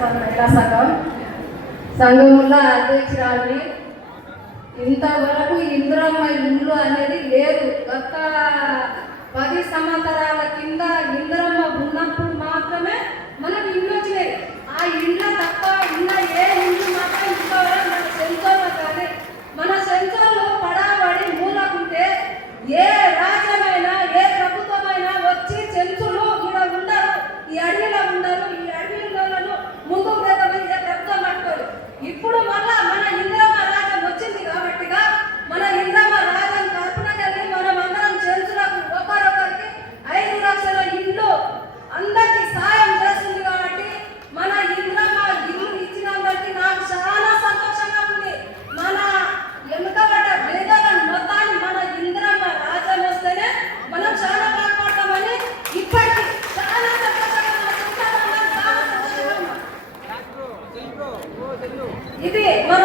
మహిళా సంఘంలో అధ్యక్షురాలిని. ఇంతవరకు ఇందిరమ్మ ఇల్లు అనేది లేదు. గత 10 సంవత్సరాల కింద ఇందిరమ్మ ఉన్నప్పుడు మాత్రమే మనకు ఇల్లు వచ్చినాయి. ఆ ఇళ్ళ తప్ప ఉన్న ఏ ఇల్లు మాత్రం ఇంతవరకు మన సెంచోర్లో కానీ మన సెంచోర్లో పడాబడి మూలకుంటే ఏ రాజ్యమైనా ఏ ప్రభుత్వమైనా వచ్చి చెంచులు ఇక్కడ ఉండరు, ఈ అడవిలో ఉండరు. ఈ అడవిలను ముందుకు పెద్దమని ఏ ప్రభుత్వం పట్టుకోరు. ఇప్పుడు మళ్ళా మన ఇందిరమ్మ రాజ్యం వచ్చింది కాబట్టిగా మన ఇందిరమ్మ రాజ్యం తరపున కలిగి మనం అందరం చెంచులకు ఒకరొకరికి 5 లక్షల ఇల్లు అందరికీ సాయం చేస్తుంది. కాబట్టి మన ఇందిరమ్మ ఇల్లు ఇచ్చినందరికీ నాకు చాలా సంతోషంగా ఉంది. మన ఎముకబడ్డ పేదలను మొత్తాన్ని మన ఇందిరమ్మ రాజ్యం వస్తేనే మనం చాలా బాగుపడతామని ఇప్పటికీ చాలా సంతోషంగా ఇది మన